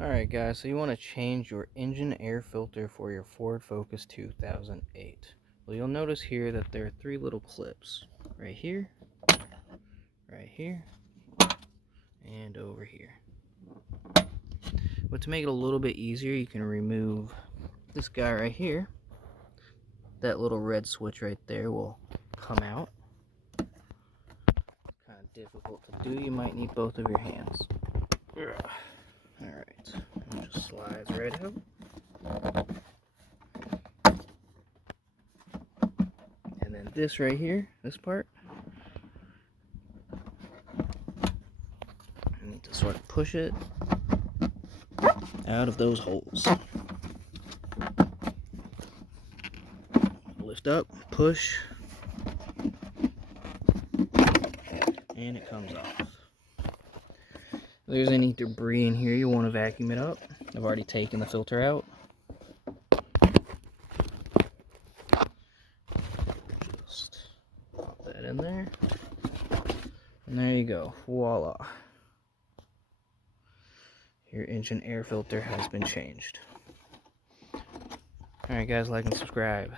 Alright guys, so you want to change your engine air filter for your Ford Focus 2008. Well, you'll notice here that there are three little clips. Right here, and over here. But to make it a little bit easier, you can remove this guy right here. That little red switch right there will come out. Kind of difficult to do, you might need both of your hands. Alright, it just slides right out. And then this right here, this part, I need to sort of push it out of those holes. Lift up, push, and it comes off. If there's any debris in here, you want to vacuum it up. I've already taken the filter out. Just pop that in there. And there you go. Voila. Your engine air filter has been changed. Alright guys, like and subscribe.